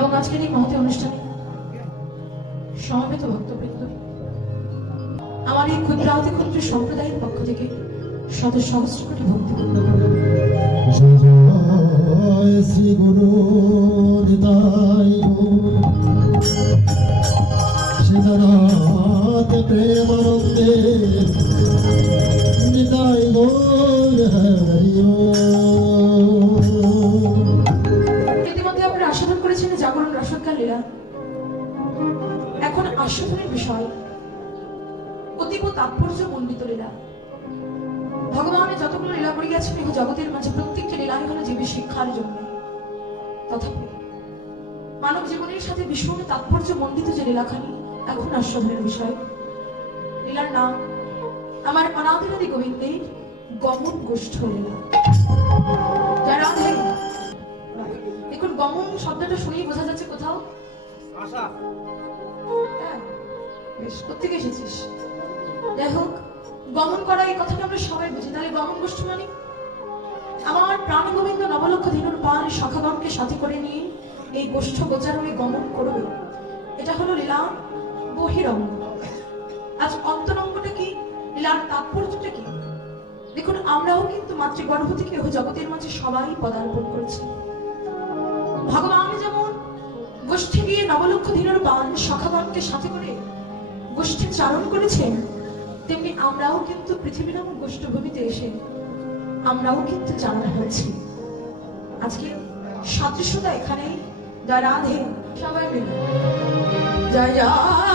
এবং আজকের এই মহতী অনুষ্ঠানে সমবেত ভক্তবৃন্দ, আমার এই ক্ষুদ্রাতি ক্ষুদ্র সম্প্রদায়ের পক্ষ থেকে শত সহস্র কোটি ভক্তি। জয় শ্রী গুরু নিতাই সীতানাথ প্রেমানন্দে নিতাই গৌর হরি ইতিমধ্যে আপনারা আস্বাদন করেছেন জাগরণ রসদকার লীলা। এখন আস্বাদনের বিষয় অতীব তাৎপর্য মণ্ডিত লীলা। ভগবানের যতগুলো লীলা করে গেছেন এই জগতের মাঝে প্রত্যেকটি লীলাই হলো জীবের শিক্ষার জন্য। তথাপি মানব জীবনের সাথে ভীষণ তাৎপর্য মণ্ডিত যে লীলাখানি এখন আস্বাদনের বিষয়। লীলার নাম আমার অনাদিরাদি গোবিন্দের গমন গোষ্ঠ লীলা। যারা দেখুন, গমন শব্দটা শুনেই বোঝা যাচ্ছে কোথাও আশা। হ্যাঁ, বেশ, কোথেকে এসেছিস? যাই হোক, গমন করা এই কথাটা আমরা সবাই বুঝি। তাহলে গমন গোষ্ঠী মানে আমার প্রাণ গোবিন্দ নবলক্ষ ধীনুর পান সখাগণকে সাথে করে নিয়ে এই গোষ্ঠ গোচারণে গমন করবে। এটা হলো লীলা বহিরঙ্গ। আজ অন্তরঙ্গটা কি, লীলার তাৎপর্যটা কি? দেখুন, আমরাও কিন্তু মাতৃগর্ভ থেকে জগতের মাঝে সবাই পদার্পণ করছি। ভগবান যেমন গোষ্ঠী গিয়ে নবলক্ষ ধীনুর পান সখাগণকে সাথে করে গোষ্ঠী চারণ করেছেন, তেমনি আমরাও কিন্তু পৃথিবী নামক গোষ্ঠভূমিতে এসে আমরাও কিন্তু চারণ হয়েছি। আজকে সাদৃশ্যতা এখানে। জয় রাধে, সবাই মিলে জয় জয়